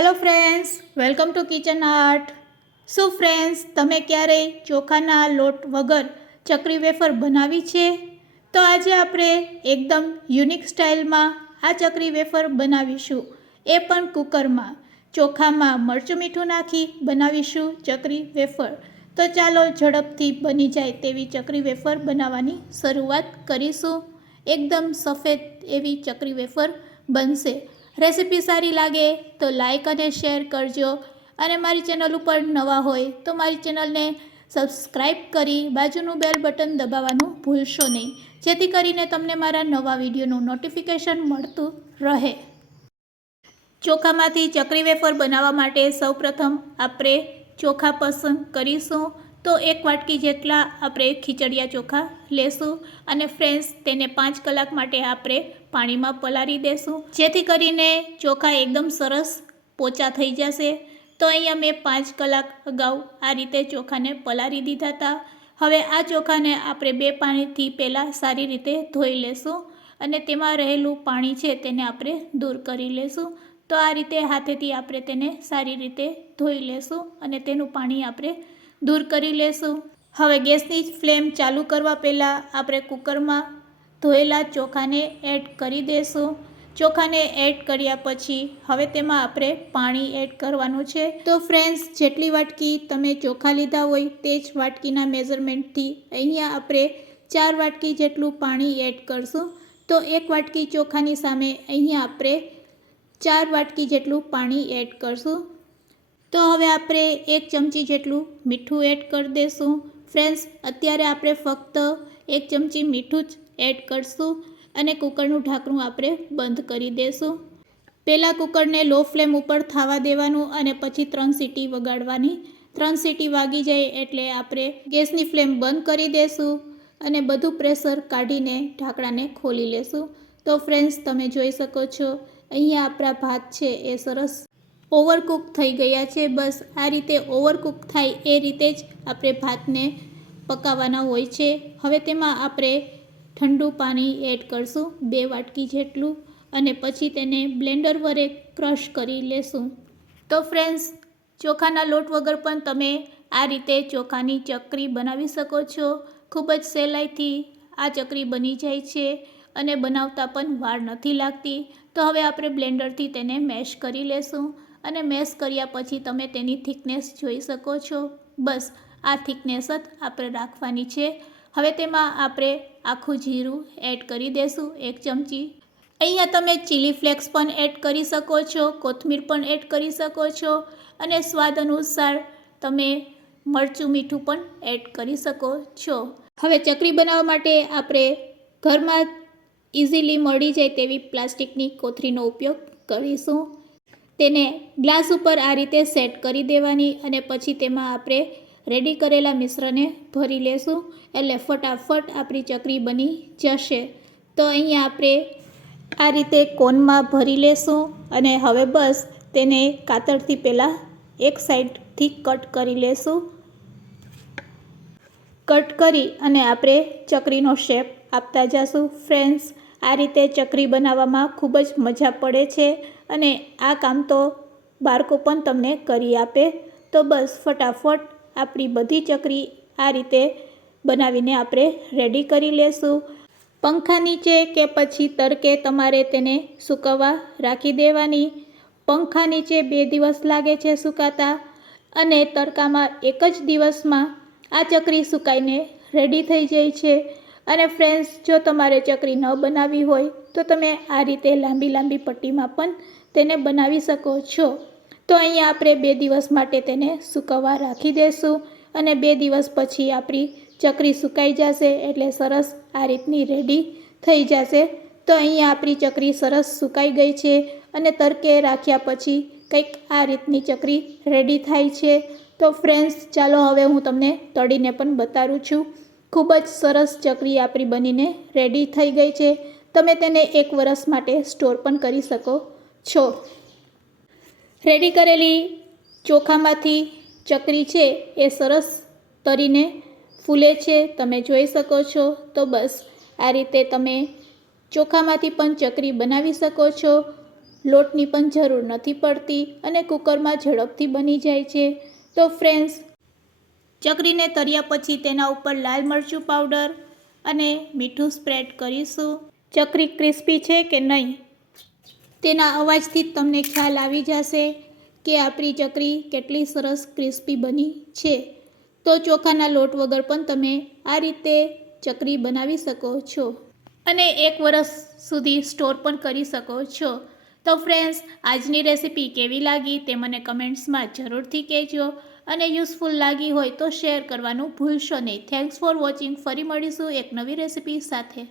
Hello friends, welcome to kitchen art. શું friends, તમે ક્યારેય ચોખાના લોટ વગર ચકરી વેફર બનાવી છે? તો આજે આપણે એકદમ યુનિક સ્ટાઇલમાં આ ચકરી વેફર બનાવીશું, એ પણ કુકરમાં. ચોખામાં મરચું મીઠું નાખી બનાવીશું ચકરી વેફર. તો ચાલો ઝડપથી બની જાય તેવી ચકરી વેફર બનાવવાની શરૂઆત કરીશું. એકદમ સફેદ એવી ચકરી વેફર બનશે. રેસીપી સારી લાગે તો લાઈક અને શેર કરજો, અને મારી ચેનલ ઉપર નવા હોય તો મારી ચેનલને સબસ્ક્રાઈબ કરી બાજુનું બેલ બટન દબાવવાનું ભૂલશો નહીં, જેથી કરીને તમને મારા નવા વિડીયોનું નોટિફિકેશન મળતું રહે. ચોખામાંથી ચકરી વેફર બનાવવા માટે સૌપ્રથમ આપણે ચોખા પસંદ કરીશું. તો 1 વાટકી જેટલા આપણે ખીચડિયા ચોખા લેશું, અને ફ્રેન્ડ્સ તેને 5 કલાક માટે આપણે પાણીમાં પલાળી દેશું, જેથી કરીને ચોખા એકદમ સરસ પોચા થઈ જશે. તો અહીંયા મેં 5 કલાક અગાઉ આ રીતે ચોખાને પલાળી દીધા હતા. હવે આ ચોખાને આપણે 2 પાણીથી પહેલાં સારી રીતે ધોઈ લેશું, અને તેમાં રહેલું પાણી છે તેને આપણે દૂર કરી લેશું. તો આ રીતે હાથેથી આપણે તેને સારી રીતે ધોઈ લેશું અને તેનું પાણી આપણે દૂર કરી લેશું. હવે ગેસની ફ્લેમ ચાલુ કરવા પહેલાં આપણે કુકરમાં ધોયેલા ચોખાને એડ કરી દઈશું. ચોખાને એડ કર્યા પછી હવે તેમાં આપણે પાણી એડ કરવાનું છે. તો ફ્રેન્ડ્સ, જેટલી વાટકી તમે ચોખા લીધા હોય તે જ વાટકીના મેઝરમેન્ટથી અહીંયા આપણે 4 વાટકી જેટલું પાણી એડ કરશું. તો 1 વાટકી ચોખાની સામે અહીંયા આપણે 4 વાટકી જેટલું પાણી એડ કરશું. તો હવે આપણે 1 ચમચી જેટલું મીઠું એડ કરી દઈશું. ફ્રેન્ડ્સ, અત્યારે આપણે ફક્ત 1 ચમચી મીઠું જ એડ કરશું, અને કુકરનું ઢાંકણું આપણે બંધ કરી દઈશું. પહેલાં કુકરને લો ફ્લેમ ઉપર થવા દેવાનું, અને પછી 3 સીટી વગાડવાની. 3 સીટી વાગી જાય એટલે આપણે ગેસની ફ્લેમ બંધ કરી દઈશું, અને બધું પ્રેશર કાઢીને ઢાંકણાને ખોલી લેશું. તો ફ્રેન્ડ્સ, તમે જોઈ શકો છો અહીંયા આપણા ભાત છે એ સરસ ઓવરકુક થઈ ગયા છે. બસ આ રીતે ઓવરકુક થાય એ રીતે જ આપણે ભાતને પકાવવાના હોય છે. હવે તેમાં આપણે ઠંડુ પાણી એડ કરશું 2 વાટકી જેટલું, અને પછી તેને બ્લેન્ડર વડે ક્રશ કરી લેશું. તો ફ્રેન્ડ્સ, ચોખાના લોટ વગર પણ તમે આ રીતે ચોખાની ચકરી બનાવી શકો છો. ખૂબ જ સહેલાઈથી આ ચકરી બની જાય છે, અને બનાવતા પણ વાર નથી લાગતી. તો હવે આપણે બ્લેન્ડરથી તેને મેશ કરી લેશું, અને મેશ કર્યા પછી તમે તેની થિકનેસ જોઈ શકો છો. બસ આ થિકનેસ જ આપણે રાખવાની છે. હવે તેમાં આપણે આખું જીરું એડ કરી દઈશું 1 ચમચી. અહીંયા તમે ચીલી ફ્લેક્સ પણ એડ કરી શકો છો, કોથમીર પણ એડ કરી શકો છો, અને સ્વાદ અનુસાર તમે મરચું મીઠું પણ એડ કરી શકો છો. હવે ચકરી બનાવવા માટે આપણે ઘરમાં ઇઝીલી મળી જાય તેવી પ્લાસ્ટિકની કોથળીનો ઉપયોગ કરીશું. તેને ગ્લાસ ઉપર આ રીતે સેટ કરી દેવાની, અને પછી તેમાં આપણે રેડી કરેલા મિશ્રણને ભરી લેશું, એટલે ફટાફટ આપણી ચકરી બની જશે. તો અહીંયા આપણે આ રીતે કોનમાં ભરી લેશું, અને હવે બસ તેને કાતરથી પહેલાં એક સાઈડથી કટ કરી લેશું. કટ કરી અને આપણે ચકરીનો શેપ આપતા જશું. ફ્રેન્ડ્સ, આ રીતે ચકરી બનાવવામાં ખૂબ જ મજા પડે છે, અને આ કામ તો બાળકો પણ તમને કરી આપે. તો બસ ફટાફટ આપણી બધી ચકરી આ રીતે બનાવીને આપણે રેડી કરી લેશું. પંખા નીચે કે પછી તડકે તમારે તેને સૂકવવા રાખી દેવાની. પંખા નીચે 2 દિવસ લાગે છે સુકાતા, અને તડકામાં 1 જ દિવસમાં આ ચકરી સુકાઈને રેડી થઈ જાય છે. અને ફ્રેન્ડ્સ, જો તમારે ચકરી ન બનાવવી હોય તો તમે આ રીતે લાંબી લાંબી પટ્ટીમાં પણ તેને બનાવી શકો છો. તો અહીંયા આપણે 2 દિવસ માટે તેને સૂકવવા રાખી દઈશું, અને 2 દિવસ પછી આપણી ચકરી સુકાઈ જશે એટલે સરસ આ રીતની રેડી થઈ જશે. તો અહીંયા આપણી ચકરી સરસ સુકાઈ ગઈ છે, અને તડકે રાખ્યા પછી કંઈક આ રીતની ચકરી રેડી થાય છે. તો ફ્રેન્ડ્સ, ચાલો હવે હું તમને તળીને પણ બતાવું છું. ખૂબ જ સરસ ચકરી આપણી બનીને રેડી થઈ ગઈ છે. તમે તેને 1 વર્ષ માટે સ્ટોર પણ કરી શકો છો. રેડી કરેલી ચોખામાંથી ચકરી છે એ સરસ તળીને ફૂલે છે, તમે જોઈ શકો છો. તો બસ આ રીતે તમે ચોખામાંથી પણ ચકરી બનાવી શકો છો. લોટની પણ જરૂર નથી પડતી અને કુકરમાં ઝડપથી બની જાય છે. તો ફ્રેન્ડ્સ, ચકરીને તળ્યા પછી તેના ઉપર લાલ મરચું પાવડર અને મીઠું સ્પ્રેડ કરીશું. ચકરી ક્રિસ્પી છે કે નહીં તેના અવાજથી જ તમને ખ્યાલ આવી જશે કે આપણી ચકરી કેટલી સરસ ક્રિસ્પી બની છે. તો ચોખાના લોટ વગર પણ તમે આ રીતે ચકરી બનાવી શકો છો અને 1 વર્ષ સુધી સ્ટોર પણ કરી શકો છો. તો ફ્રેન્ડ્સ, આજની રેસીપી કેવી લાગી તે મને કમેન્ટ્સમાં જરૂરથી કહેજો અને યુઝફુલ લાગી હોય તો શેર કરવાનું ભૂલશો નહીં. Thanks for watching. ફરી મળીશું એક નવી રેસીપી સાથે.